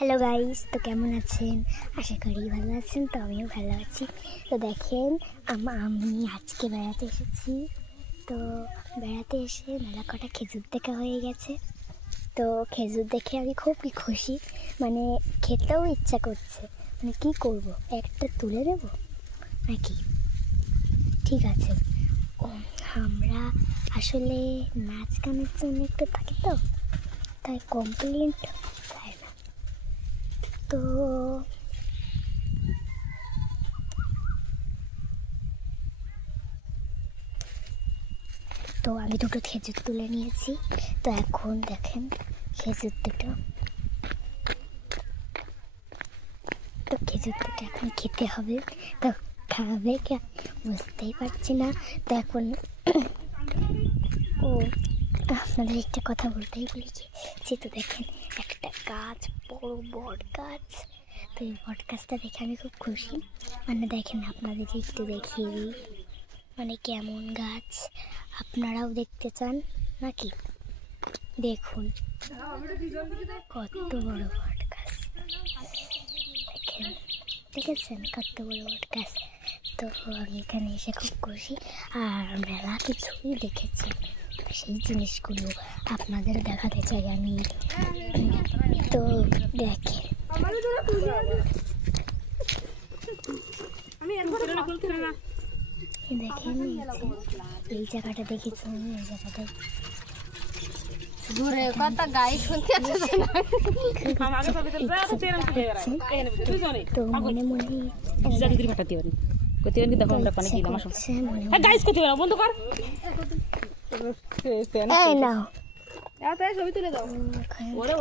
Hello guys, তো কেমন আছেন? আশা করি ভালো আছেন। তো আমিও ভালো আছি। তো দেখেন, আমি আজকে বেড়াতে এসেছি। তো বেড়াতে এসে মেলা কটা খেজুর দেখা হয়ে গেছে। তো খেজুর দেখে আমি খুবই খুশি, মানে খেতেও ইচ্ছা করছে। মানে কী করব, একটা তুলে নেব নাকি? ঠিক আছে। আমরা আসলে নাচ গানের জন্য একটু থাকি, তো তাই কমপ্লেন্ট চাই না। তো আমি দুটো খেজুর তুলে নিয়েছি। তো এখন দেখেন খেজুর দুটো, তো খেজুর দুটো এখন খেতে হবে। তো খাবে কে বুঝতেই পারছি না। তো এখন আপনাদের একটা কথা বলতেই ভুলে গিয়েছি। তো দেখেন একটা গাছ, বড় বট গাছ। তো এই বট গাছটা দেখে আমি খুব খুশি। মানে দেখেন, আপনাদেরকে একটু দেখিয়ে দিই, মানে কেমন গাছ। আপনারাও দেখতে চান নাকি? দেখুন কত বড় বট গাছ, দেখেন, দেখেছেন কত বড় বট গাছ। তো আমি এখানে এসে খুব খুশি, আর মেলা কিছুই দেখেছি। সেই জিনিসগুলো আপনাদের দেখাতে চাই আমি। তো দেখেন, দেখেন এই জায়গাটা দেখেছেন, এই জায়গাটায় তো মনে মনে